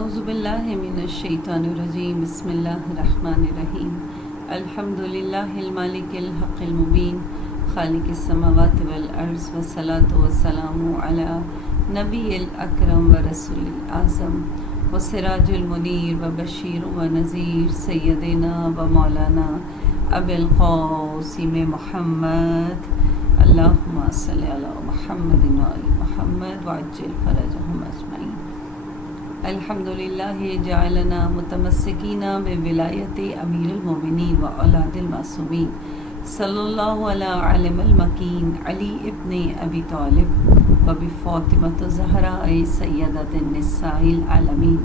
اعوذ باللہ من الشیطان الرجیم بسم اللہ الرحمن الرحیم الحمدللہ المالک الحق المبین خالق السماوات والارض والصلاة والسلام علی نبی الاکرم ورسول الاعظم وسراج المنیر وبشیر ونذیر سیدنا و مولانا ابی القاسم محمد اللہم صلی علی محمد وآل محمد وعجل فرجہم اجمعین۔ الحمدللہ جعلنا متمسکین بولایت امیر المومنین و اولاد المعصومین صلی اللہ علی علم المکین علی ابن ابی طالب و بفاطمۃ الزہراء سیدۃ النساء العالمین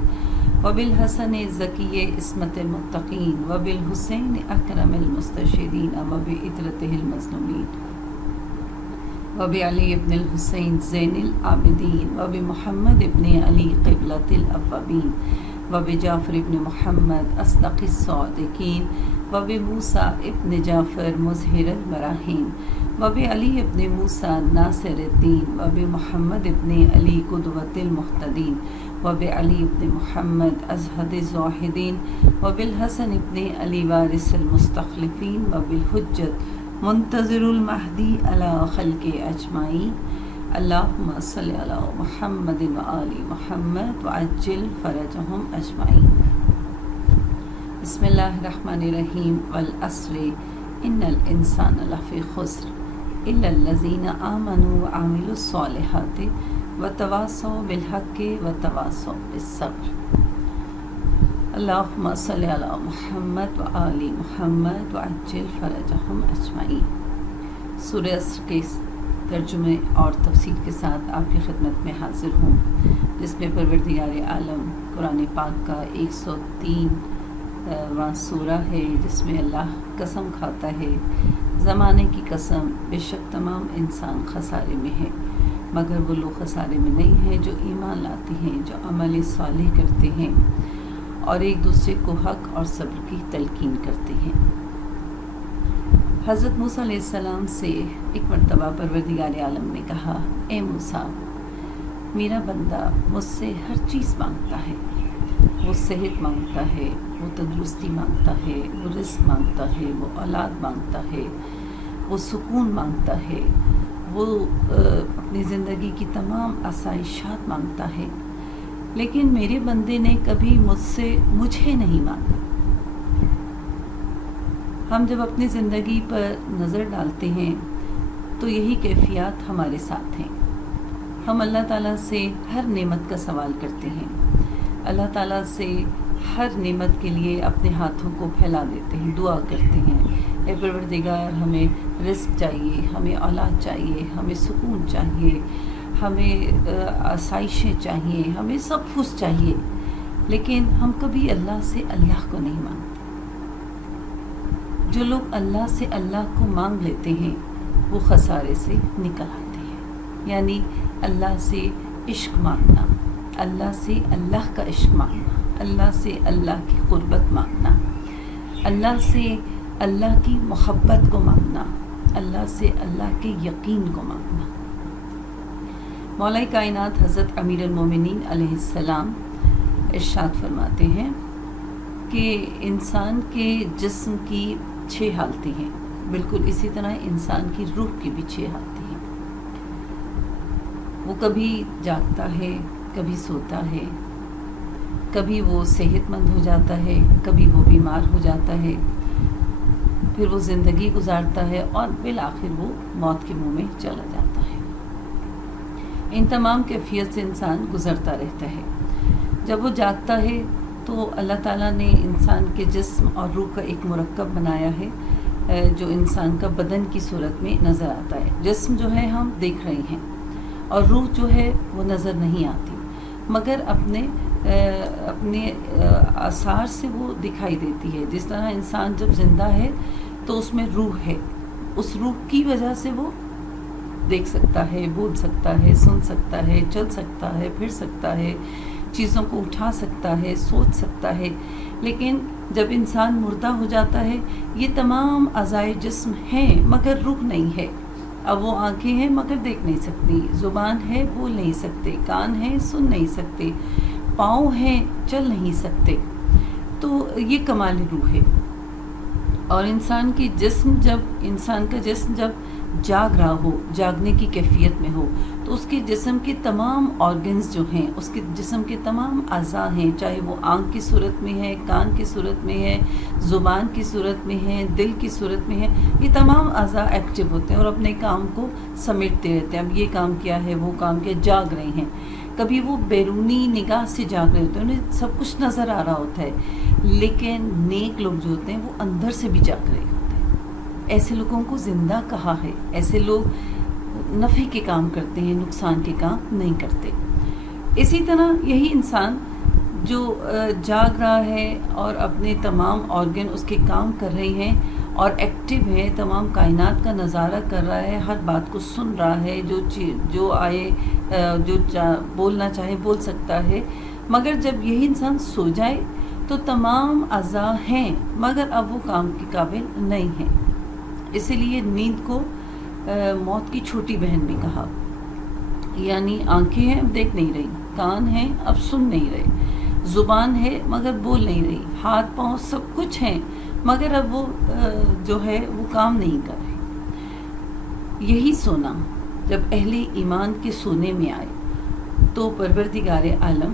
و بالحسن ذکی عصمت المتقین و بالحسین اکرم المستشہدین و بعطرتہ المظلومین وبعلی ابن الحسین زین العابدین وبمحمد ابن علی قبلۃ الاوابین وبجعفر ابن محمد اصدق الصادقین وبموسیٰ ابن جعفر مظہر المراہین وبعلی ابن موسیٰ ناصر الدین وبمحمد ابن علی قدوۃ المہتدین وبعلی ابن محمد ازہد الزاہدین وبالحسن ابن علی وارث المستخلفین وبالحجت منتظر المہدی علی خلق اجمعین اللہم صلی علی محمد وآل محمد وعجل فرجہم اجمعین۔ بسم اللہ الرحمن الرحیم والعصر ان الانسان لفی خسر الا الذین آمنوا وعملوا الصالحات وتواصوا بالحق وتواصوا بالصبر۔ اللہم صلی علی محمد وآل محمد وعجل فرجہم اجمعین۔ سورہ عصر کے ترجمے اور تفسیر کے ساتھ آپ کی خدمت میں حاضر ہوں، جس میں پروردگار عالم قرآن پاک کا 103واں سورہ ہے، جس میں اللہ قسم کھاتا ہے، زمانے کی قسم، بے شک تمام انسان خسارے میں ہے، مگر وہ لوگ خسارے میں نہیں ہیں جو ایمان لاتے ہیں، جو عمل صالح کرتے ہیں اور ایک دوسرے کو حق اور صبر کی تلقین کرتے ہیں۔ حضرت موسیٰ علیہ السلام سے ایک مرتبہ پروردگار عالم نے کہا، اے موسیٰ، میرا بندہ مجھ سے ہر چیز مانگتا ہے، وہ صحت مانگتا ہے، وہ تندرستی مانگتا ہے، وہ رزق مانگتا ہے، وہ اولاد مانگتا ہے، وہ سکون مانگتا ہے، وہ اپنی زندگی کی تمام آسائشات مانگتا ہے، لیکن میرے بندے نے کبھی مجھے نہیں مانگا۔ ہم جب اپنی زندگی پر نظر ڈالتے ہیں تو یہی کیفیات ہمارے ساتھ ہیں۔ ہم اللہ تعالیٰ سے ہر نعمت کا سوال کرتے ہیں، اللہ تعالیٰ سے ہر نعمت کے لیے اپنے ہاتھوں کو پھیلا دیتے ہیں، دعا کرتے ہیں، اے پروردگار ہمیں رزق چاہیے، ہمیں اولاد چاہیے، ہمیں سکون چاہیے، ہمیں آسائشیں چاہیے، ہمیں سب کچھ چاہیے، لیکن ہم کبھی اللہ سے اللہ کو نہیں مانگتے۔ جو لوگ اللہ سے اللہ کو مانگ لیتے ہیں وہ خسارے سے نکل آتے ہیں، یعنی اللہ سے عشق مانگنا، اللہ سے اللہ کا عشق مانگنا، اللہ سے اللہ کی قربت مانگنا، اللہ سے اللہ کی محبت کو مانگنا، اللہ سے اللہ کے یقین کو مانگنا۔ مولا کائنات حضرت امیر المومنین علیہ السلام ارشاد فرماتے ہیں کہ انسان کے جسم کی 6 حالتیں ہیں، بالکل اسی طرح انسان کی روح کی بھی 6 حالتیں ہیں۔ وہ کبھی جاگتا ہے، کبھی سوتا ہے، کبھی وہ صحت مند ہو جاتا ہے، کبھی وہ بیمار ہو جاتا ہے، پھر وہ زندگی گزارتا ہے اور بالآخر وہ موت کے منہ میں چلا جاتا ہے۔ ان تمام کیفیت سے انسان گزرتا رہتا ہے۔ جب وہ جاگتا ہے تو اللہ تعالیٰ نے انسان کے جسم اور روح کا ایک مرکب بنایا ہے جو انسان کا بدن کی صورت میں نظر آتا ہے۔ جسم جو ہے ہم دیکھ رہے ہیں اور روح جو ہے وہ نظر نہیں آتی، مگر اپنے آثار سے وہ دکھائی دیتی ہے۔ جس طرح انسان جب زندہ ہے تو اس میں روح ہے، اس روح کی وجہ سے وہ دیکھ سکتا ہے، بول سکتا ہے، سن سکتا ہے، چل سکتا ہے، پھر سکتا ہے، چیزوں کو اٹھا سکتا ہے، سوچ سکتا ہے۔ لیکن جب انسان مردہ ہو جاتا ہے یہ تمام اعضائے جسم ہیں مگر روح نہیں ہے۔ اب وہ آنکھیں ہیں مگر دیکھ نہیں سکتی، زبان ہے بول نہیں سکتے، کان ہیں سن نہیں سکتے، پاؤں ہیں چل نہیں سکتے، تو یہ کمال روح ہے۔ اور انسان کا جسم جب جاگ رہا ہو، جاگنے کی کیفیت میں ہو، تو اس کے جسم کے تمام آرگنز جو ہیں، اس کے جسم کے تمام اعضاء ہیں، چاہے وہ آنکھ کی صورت میں ہے، کان کی صورت میں ہے، زبان کی صورت میں ہے، دل کی صورت میں ہے، یہ تمام اعضاء ایکٹیو ہوتے ہیں اور اپنے کام کو سمیٹتے رہتے ہیں۔ اب یہ کام کیا ہے، وہ کام کیا، جاگ رہے ہیں۔ کبھی وہ بیرونی نگاہ سے جاگ رہے ہوتے ہیں، انہیں سب کچھ نظر آ رہا ہوتا ہے، لیکن نیک لوگ جو ہوتے ہیں وہ اندر سے بھی جاگ رہے ہوتے ہیں۔ ایسے لوگوں کو زندہ کہا ہے۔ ایسے لوگ نفع کے کام کرتے ہیں، نقصان کے کام نہیں کرتے۔ اسی طرح یہی انسان جو جاگ رہا ہے اور اپنے تمام آرگن اس کے کام کر رہے ہیں اور ایکٹیو ہے، تمام کائنات کا نظارہ کر رہا ہے، ہر بات کو سن رہا ہے، جو آئے بولنا چاہے بول سکتا ہے، مگر جب یہی انسان سو جائے تو تمام اعضاء ہیں مگر اب وہ کام کے قابل نہیں ہیں۔ اسی لیے نیند کو موت کی چھوٹی بہن بھی کہا، یعنی آنکھیں ہیں اب دیکھ نہیں رہی، کان ہیں اب سن نہیں رہے، زبان ہے مگر بول نہیں رہی، ہاتھ پاؤں سب کچھ ہیں مگر اب وہ جو ہے وہ کام نہیں کر رہے۔ یہی سونا جب اہل ایمان کے سونے میں آئے تو پروردگار عالم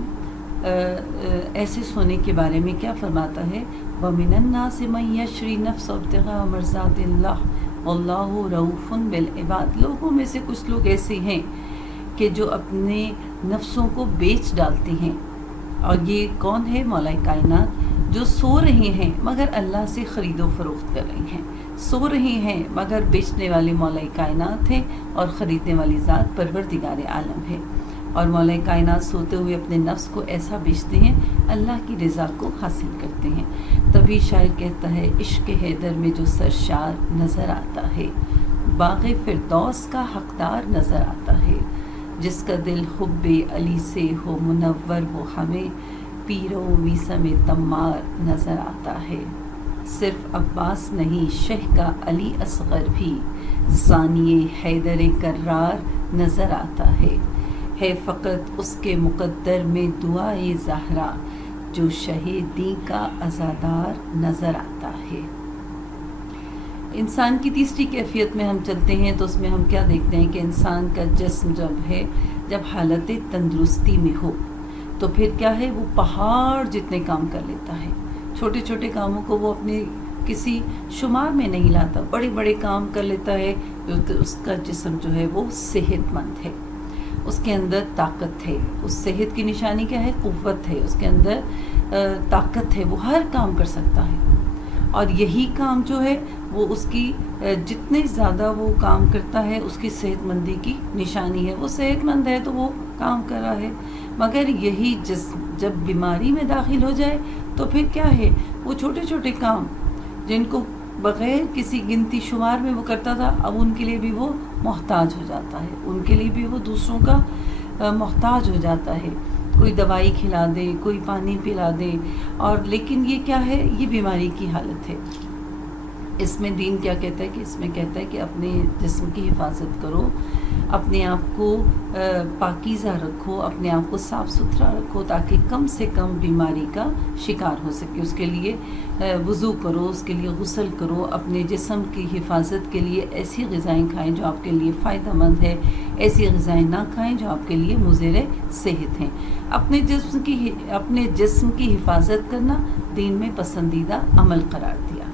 ایسے سونے کے بارے میں کیا فرماتا ہے؟ وَمِنَ النَّاسِ مَن يَشْرِي نَفْسَهُ ابْتِغَاءَ مَرْضَاتِ اللَّهِ وَاللَّهُ رَءُوفٌ بِالْعِبَادِ۔ لوگوں میں سے کچھ لوگ ایسے ہیں کہ جو اپنے نفسوں کو بیچ ڈالتے ہیں، اور یہ کون ہے؟ مولا کائنات، جو سو رہے ہیں مگر اللہ سے خرید و فروخت کر رہے ہیں، سو رہے ہیں مگر بیچنے والے مولا کائنات ہیں اور خریدنے والی ذات پروردگار عالم ہے۔ اور مولا کائنات سوتے ہوئے اپنے نفس کو ایسا بیچتے ہیں، اللہ کی رضا کو حاصل کرتے ہیں۔ تبھی شاعر کہتا ہے، عشق حیدر میں جو سرشار نظر آتا ہے، باغ فردوس کا حقدار نظر آتا ہے، جس کا دل حب علی سے ہو منور، وہ ہمیں پیر و میثم تمار نظر آتا ہے۔ صرف عباس نہیں، شہ کا علی اصغر بھی ثانی حیدر کرار نظر آتا ہے فقط اس کے مقدر میں دعائے زہرا، جو شہ دین کا عزادار نظر آتا ہے۔ انسان کی تیسری کیفیت میں ہم چلتے ہیں تو اس میں ہم کیا دیکھتے ہیں کہ انسان کا جسم جب حالت تندرستی میں ہو تو پھر کیا ہے، وہ پہاڑ جتنے کام کر لیتا ہے۔ چھوٹے چھوٹے کاموں کو وہ اپنے کسی شمار میں نہیں لاتا، بڑے بڑے کام کر لیتا ہے۔ اس کا جسم جو ہے وہ صحت مند ہے، اس کے اندر طاقت ہے۔ اس صحت کی نشانی کیا ہے؟ قوت ہے، اس کے اندر طاقت ہے، وہ ہر کام کر سکتا ہے۔ اور یہی کام جو ہے وہ اس کی جتنے زیادہ وہ کام کرتا ہے اس کی صحت مندی کی نشانی ہے۔ وہ صحت مند ہے تو وہ کام کر رہا ہے، مگر یہی جسم جب بیماری میں داخل ہو جائے تو پھر کیا ہے، وہ چھوٹے چھوٹے کام جن کو بغیر کسی گنتی شمار میں وہ کرتا تھا، اب ان کے لیے بھی وہ محتاج ہو جاتا ہے، ان کے لیے بھی وہ دوسروں کا محتاج ہو جاتا ہے۔ کوئی دوائی کھلا دے، کوئی پانی پلا دے، اور لیکن یہ کیا ہے، یہ بیماری کی حالت ہے۔ اس میں دین کیا کہتا ہے کہ اس میں کہتا ہے کہ اپنے جسم کی حفاظت کرو، اپنے آپ کو پاکیزہ رکھو، اپنے آپ کو صاف ستھرا رکھو تاکہ کم سے کم بیماری کا شکار ہو سکے۔ اس کے لیے وضو کرو، اس کے لیے غسل کرو، اپنے جسم کی حفاظت کے لیے ایسی غذائیں کھائیں جو آپ کے لیے فائدہ مند ہے، ایسی غذائیں نہ کھائیں جو آپ کے لیے مضر صحت ہیں۔ اپنے جسم کی حفاظت کرنا دین میں پسندیدہ عمل قرار دیا۔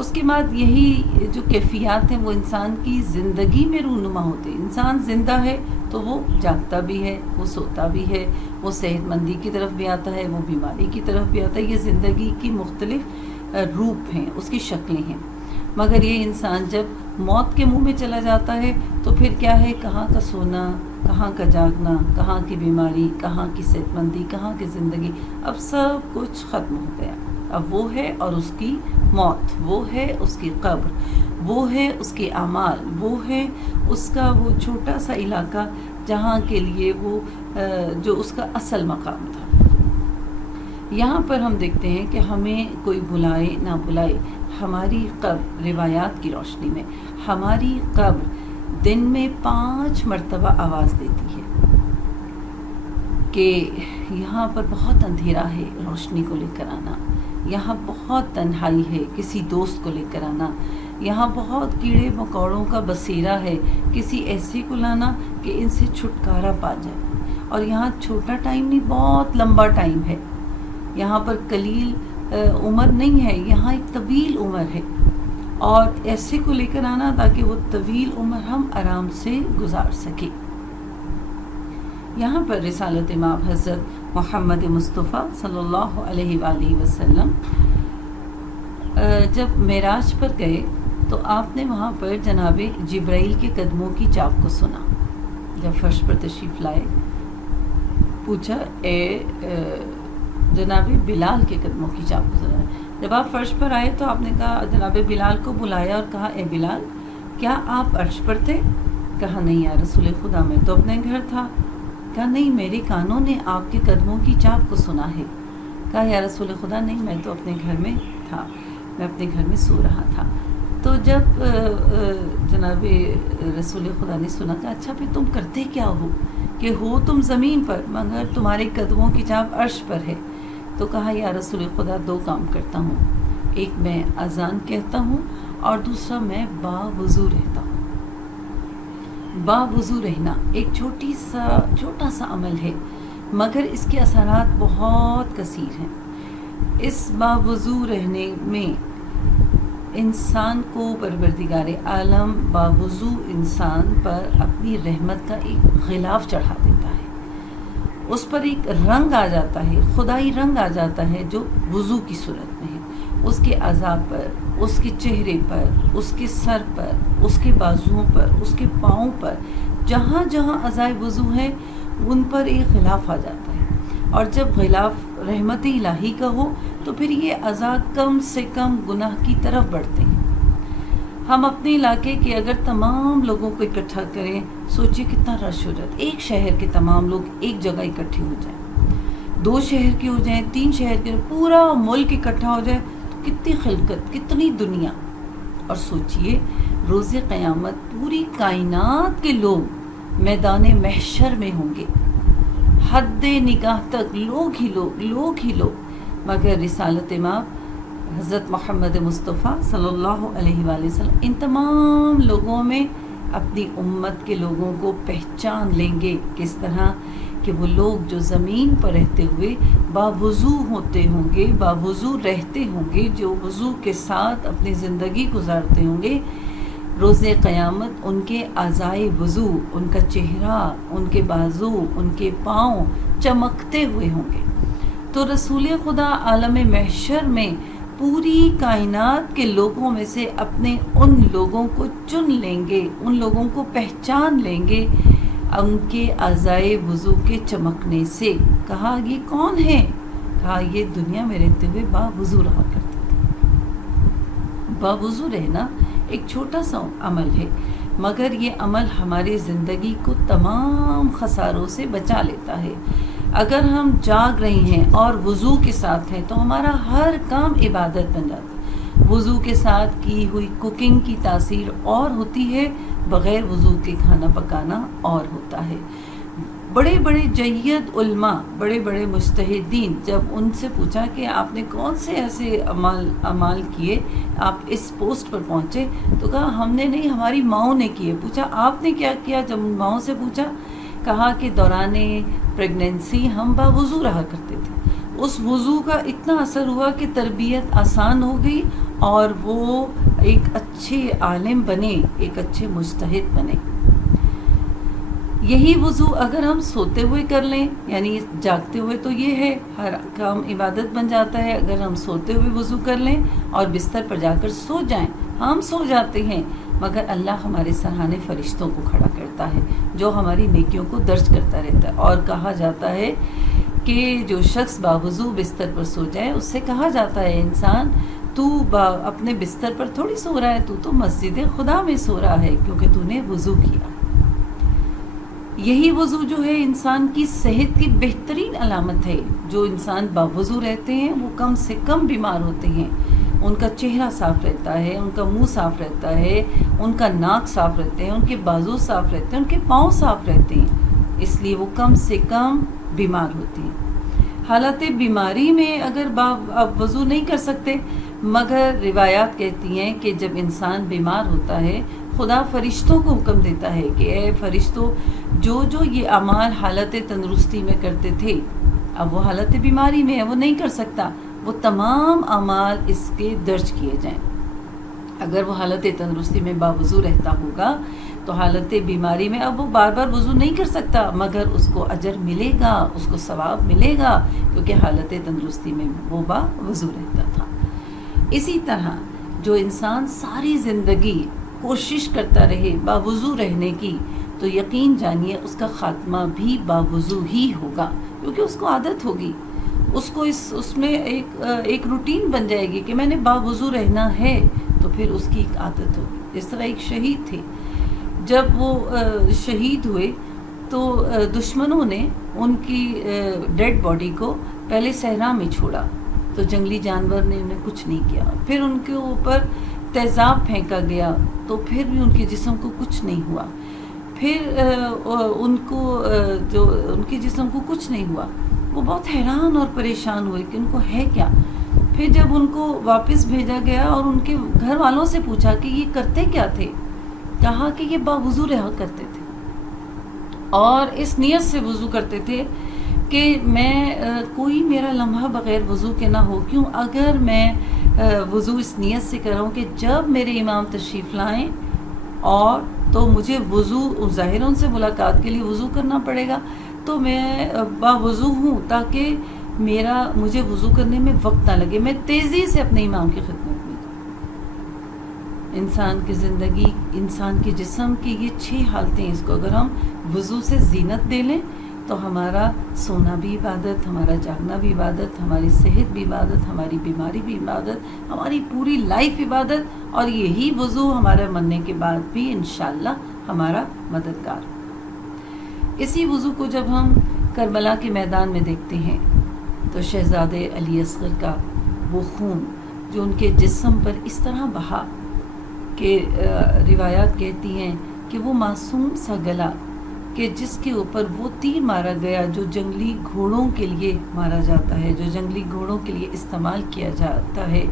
اس کے بعد یہی جو کیفیات ہیں وہ انسان کی زندگی میں رونما ہوتے ہیں۔ انسان زندہ ہے تو وہ جاگتا بھی ہے، وہ سوتا بھی ہے، وہ صحت مندی کی طرف بھی آتا ہے، وہ بیماری کی طرف بھی آتا ہے۔ یہ زندگی کی مختلف روپ ہیں، اس کی شکلیں ہیں۔ مگر یہ انسان جب موت کے منہ میں چلا جاتا ہے تو پھر کیا ہے، کہاں کا سونا، کہاں کا جاگنا، کہاں کی بیماری، کہاں کی صحت مندی، کہاں کی زندگی، اب سب کچھ ختم ہو گیا۔ اب وہ ہے اور اس کی موت، وہ ہے اس کی قبر، وہ ہے اس کے اعمال، وہ ہے اس کا وہ چھوٹا سا علاقہ جہاں کے لیے وہ جو اس کا اصل مقام تھا۔ یہاں پر ہم دیکھتے ہیں کہ ہمیں کوئی بلائے نہ بلائے، ہماری قبر روایات کی روشنی میں ہماری قبر دن میں 5 مرتبہ آواز دیتی ہے۔ کہ یہاں پر بہت اندھیرا ہے، روشنی کو لے کر آنا، یہاں بہت تنہائی ہے، کسی دوست کو لے کر آنا، یہاں بہت کیڑے مکوڑوں کا بسیرا ہے، کسی ایسے کو لانا کہ ان سے چھٹکارا پا جائے. اور یہاں چھوٹا ٹائم نہیں، بہت لمبا ٹائم ہے. یہاں پر قلیل عمر نہیں ہے، یہاں ایک طویل عمر ہے، اور ایسے کو لے کر آنا تاکہ وہ طویل عمر ہم آرام سے گزار سکیں. یہاں پر رسالت امام حضرت محمد مصطفیٰ صلی اللہ علیہ وآلہ وسلم جب معراج پر گئے تو آپ نے وہاں پر جناب جبرائیل کے قدموں کی چاپ کو سنا. جب فرش پر تشریف لائے پوچھا اے جناب بلال کے قدموں کی چاپ کو سنا. جب آپ فرش پر آئے تو آپ نے کہا، جناب بلال کو بلایا اور کہا اے بلال کیا آپ عرش پر تھے؟ کہا نہیں یا رسول خدا، میں تو اپنے گھر تھا. کہا نہیں، میرے کانوں نے آپ کے قدموں کی چاپ کو سنا ہے. کہا یا رسول خدا نہیں، میں تو اپنے گھر میں تھا، میں اپنے گھر میں سو رہا تھا. تو جب جناب رسول خدا نے سنا کہ اچھا پھر تم کرتے کیا ہو کہ ہو تم زمین پر مگر تمہارے قدموں کی چاپ عرش پر ہے. تو کہا یا رسول خدا دو کام کرتا ہوں، ایک میں اذان کہتا ہوں اور دوسرا میں باوضو رہتا ہوں. باوضو رہنا ایک چھوٹا سا عمل ہے مگر اس کے اثرات بہت کثیر ہیں. اس باوضو رہنے میں انسان کو پروردگار عالم باوضو انسان پر اپنی رحمت کا ایک غلاف چڑھا دیتا ہے. اس پر ایک رنگ آ جاتا ہے، خدائی رنگ آ جاتا ہے جو وضو کی صورت میں ہے. اس کے اعضاء پر، اس کے چہرے پر، اس کے سر پر، اس کے بازوؤں پر، اس کے پاؤں پر، جہاں جہاں اعضائے وضو ہیں ان پر ایک غلاف آ جاتا ہے. اور جب غلاف رحمت الہی کا ہو تو پھر یہ اعضاء کم سے کم گناہ کی طرف بڑھتے ہیں. ہم اپنے علاقے کے اگر تمام لوگوں کو اکٹھا کریں، سوچیے کتنا رش ہو جاتا ہے. ایک شہر کے تمام لوگ ایک جگہ اکٹھے ہو جائیں، 2 شہر کے ہو جائیں، 3 شہر کے، پورا ملک اکٹھا ہو جائے تو کتنی خلقت، کتنی دنیا. اور سوچئے روز قیامت پوری کائنات کے لوگ میدان محشر میں ہوں گے، حد نگاہ تک لوگ ہی لوگ، مگر رسالت امام حضرت محمد مصطفیٰ صلی اللہ علیہ وآلہ وسلم ان تمام لوگوں میں اپنی امت کے لوگوں کو پہچان لیں گے. کس طرح کہ وہ لوگ جو زمین پر رہتے ہوئے باوضو ہوتے ہوں گے، باوضو رہتے ہوں گے، جو وضو کے ساتھ اپنی زندگی گزارتے ہوں گے، روز قیامت ان کے اعضائے وضو، ان کا چہرہ، ان کے بازو، ان کے پاؤں چمکتے ہوئے ہوں گے. تو رسول خدا عالم محشر میں پوری کائنات کے لوگوں میں سے اپنے ان لوگوں کو چن لیں گے، ان لوگوں کو پہچان لیں گے ان کے اعضائے وضو کے چمکنے سے. کہا یہ کون ہے؟ کہا یہ دنیا میں رہتے ہوئے باوضو رہا کرتے تھے. باوضو رہنا ایک چھوٹا سا عمل ہے مگر یہ عمل ہماری زندگی کو تمام خساروں سے بچا لیتا ہے. اگر ہم جاگ رہے ہیں اور وضو کے ساتھ ہیں تو ہمارا ہر کام عبادت بن جاتا ہے. وضو کے ساتھ کی ہوئی کوکنگ کی تاثیر اور ہوتی ہے، بغیر وضو کے کھانا پکانا اور ہوتا ہے. بڑے بڑے جید علماء، بڑے بڑے مجتہدین، جب ان سے پوچھا کہ آپ نے کون سے ایسے اعمال کیے، آپ اس پوسٹ پر پہنچے، تو کہا ہم نے نہیں، ہماری ماؤں نے کیے. پوچھا آپ نے کیا کیا؟ جب ماؤں سے پوچھا، کہا کہ دوران پریگننسی ہم باوضو رہا کرتے تھے. اس وضو کا اتنا اثر ہوا کہ تربیت آسان ہو گئی اور وہ ایک اچھے عالم بنے، ایک اچھے مجتہد بنے. یہی وضو اگر ہم سوتے ہوئے کر لیں، یعنی جاگتے ہوئے تو یہ ہے ہر کام عبادت بن جاتا ہے. اگر ہم سوتے ہوئے وضو کر لیں اور بستر پر جا کر سو جائیں، ہم سو جاتے ہیں مگر اللہ ہمارے سرہانے فرشتوں کو کھڑا کرتا ہے جو ہماری نیکیوں کو درج کرتا رہتا ہے. اور کہا جاتا ہے کہ جو شخص باوضو بستر پر سو جائے، اس سے کہا جاتا ہے انسان تو اپنے بستر پر تھوڑی سو رہا ہے، تو مسجد خدا میں سو رہا ہے کیونکہ تو نے وضو کیا. یہی وضو جو ہے انسان کی صحت کی بہترین علامت ہے. جو انسان باوضو رہتے ہیں وہ کم سے کم بیمار ہوتے ہیں. ان کا چہرہ صاف رہتا ہے، ان کا منہ صاف رہتا ہے، ان کا ناک صاف رہتے ہیں، ان کے بازو صاف رہتے ہیں، ان کے پاؤں صاف رہتے ہیں. اس لیے وہ کم سے کم بیمار ہوتی ہیں. حالت بیماری میں اگر آپ وضو نہیں کر سکتے، مگر روایات کہتی ہیں کہ جب انسان بیمار ہوتا ہے خدا فرشتوں کو حکم دیتا ہے کہ اے فرشتوں، جو یہ اعمال حالت تندرستی میں کرتے تھے، اب وہ حالت بیماری میں ہے، وہ نہیں کر سکتا، وہ تمام اعمال اس کے درج کیے جائیں. اگر وہ حالت تندرستی میں باوضو رہتا ہوگا تو حالت بیماری میں اب وہ بار بار وضو نہیں کر سکتا، مگر اس کو اجر ملے گا، اس کو ثواب ملے گا، کیونکہ حالت تندرستی میں وہ باوضو رہتا تھا. اسی طرح جو انسان ساری زندگی کوشش کرتا رہے باوضو رہنے کی، تو یقین جانیے اس کا خاتمہ بھی باوضو ہی ہوگا، کیونکہ اس کو عادت ہوگی، اس کو اس میں ایک روٹین بن جائے گی کہ میں نے باوضو رہنا ہے، تو پھر اس کی ایک عادت ہوگی. جس طرح ایک شہید تھے، جب وہ شہید ہوئے تو دشمنوں نے ان کی ڈیڈ باڈی کو پہلے صحرا میں چھوڑا، تو جنگلی جانور نے انہیں کچھ نہیں کیا. پھر ان کے اوپر تیزاب پھینکا گیا تو پھر بھی ان کے جسم کو کچھ نہیں ہوا. پھر ان کے جسم کو کچھ نہیں ہوا. وہ بہت حیران اور پریشان ہوئے کہ ان کو ہے کیا. پھر جب ان کو واپس بھیجا گیا اور ان کے گھر والوں سے پوچھا کہ یہ کرتے کیا تھے، کہا کہ یہ باوضو رہا کرتے تھے اور اس نیت سے وضو کرتے تھے کہ میں کوئی میرا لمحہ بغیر وضو کے نہ ہو. کیوں؟ اگر میں وضو اس نیت سے کر رہا ہوں کہ جب میرے امام تشریف لائیں اور تو مجھے وضو، ظاہر ان سے ملاقات کے لیے وضو کرنا پڑے گا، تو میں باوضو ہوں تاکہ مجھے وضو کرنے میں وقت نہ لگے، میں تیزی سے اپنے امام کی خدمت میں جاؤں. انسان کی زندگی، انسان کے جسم کی یہ 6 حالتیں، اس کو اگر ہم وضو سے زینت دے لیں تو ہمارا سونا بھی عبادت، ہمارا جاگنا بھی عبادت، ہماری صحت بھی عبادت، ہماری بیماری بھی عبادت، ہماری پوری لائف عبادت، اور یہی وضو ہمارے مرنے کے بعد بھی انشاءاللہ ہمارا مددگار. اسی وضو کو جب ہم کربلا کے میدان میں دیکھتے ہیں تو شہزادے علی اصغر کا وہ خون جو ان کے جسم پر اس طرح بہا کہ روایات کہتی ہیں کہ وہ معصوم سا گلا کہ جس کے اوپر وہ تیر مارا گیا جو جنگلی گھوڑوں کے لیے مارا جاتا ہے، جو جنگلی گھوڑوں کے لیے استعمال کیا جاتا ہے.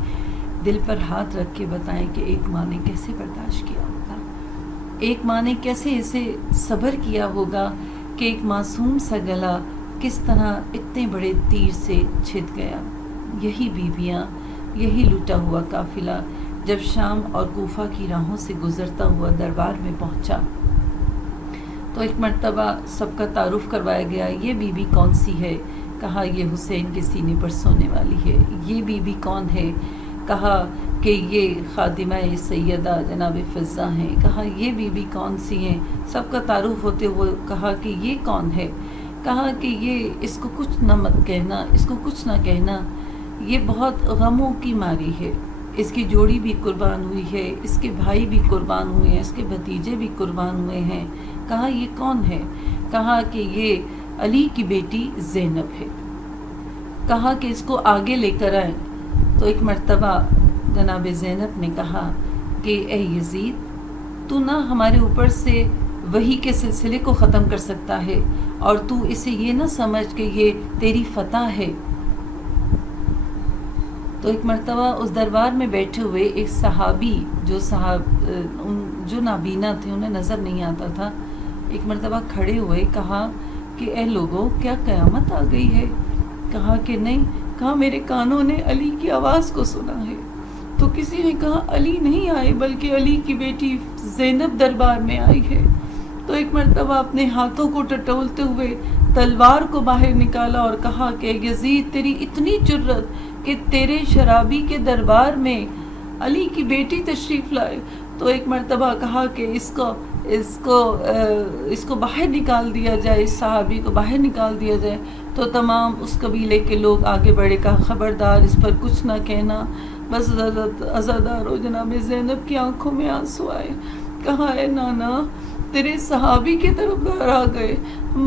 دل پر ہاتھ رکھ کے بتائیں کہ ایک ماں نے کیسے برداشت کیا ہوگا، ایک ماں نے کیسے اسے صبر کیا ہوگا کہ ایک معصوم سا گلا کس طرح اتنے بڑے تیر سے چھد گیا. یہی بیویاں، یہی لوٹا ہوا قافلہ جب شام اور کوفہ کی راہوں سے گزرتا ہوا دربار میں پہنچا تو ایک مرتبہ سب کا تعارف کروایا گیا. یہ بی بی کون سی ہے؟ کہا یہ حسین کے سینے پر سونے والی ہے. یہ بی بی کون ہے؟ کہا کہ یہ خادمہ سیدہ جناب فضہ ہیں. کہا یہ بی بی کون سی ہیں؟ سب کا تعارف ہوتے ہوئے کہا کہ یہ کون ہے؟ کہا کہ یہ اس کو کچھ نہ مت کہنا، اس کو کچھ نہ کہنا، یہ بہت غموں کی ماری ہے. اس کی جوڑی بھی قربان ہوئی ہے، اس کے بھائی بھی قربان ہوئے ہیں، اس کے بھتیجے بھی قربان ہوئے ہیں. کہا یہ کون ہے؟ کہا کہ یہ علی کی بیٹی زینب ہے. کہا کہ اس کو آگے لے کر آئیں. تو ایک مرتبہ جناب زینب نے کہا کہ اے یزید، تو نہ ہمارے اوپر سے وحی کے سلسلے کو ختم کر سکتا ہے اور تو اسے یہ نہ سمجھ کہ یہ تیری فتح ہے. تو ایک مرتبہ اس دربار میں بیٹھے ہوئے ایک صحابی جو نابینا تھے، انہیں نظر نہیں آتا تھا، ایک مرتبہ کھڑے ہوئے، کہا کہ اے لوگوں، کیا قیامت آ گئی ہے؟ کہا کہ نہیں. کہا میرے کانوں نے علی کی آواز کو سنا ہے. تو کسی نے کہا علی نہیں آئے بلکہ علی کی بیٹی زینب دربار میں آئی ہے. تو ایک مرتبہ اپنے ہاتھوں کو ٹٹولتے ہوئے تلوار کو باہر نکالا اور کہا کہ یزید، تیری اتنی جرت کہ تیرے شرابی کے دربار میں علی کی بیٹی تشریف لائے. تو ایک مرتبہ کہا کہ اس کو باہر نکال دیا جائے، اس صحابی کو باہر نکال دیا جائے. تو تمام اس قبیلے کے لوگ آگے بڑھے. کہا خبردار، اس پر کچھ نہ کہنا. بس عزادار ہو جناب زینب کی آنکھوں میں آنسو آئے. کہا اے نانا، تیرے صحابی کے طرفدار آ گئے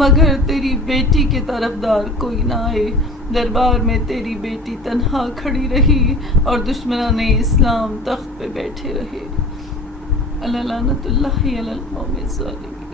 مگر تیری بیٹی کے طرفدار کوئی نہ آئے. دربار میں تیری بیٹی تنہا کھڑی رہی اور دشمنان اسلام تخت پہ بیٹھے رہے. اللہ لعنت اللہ علی القوم الظالمین.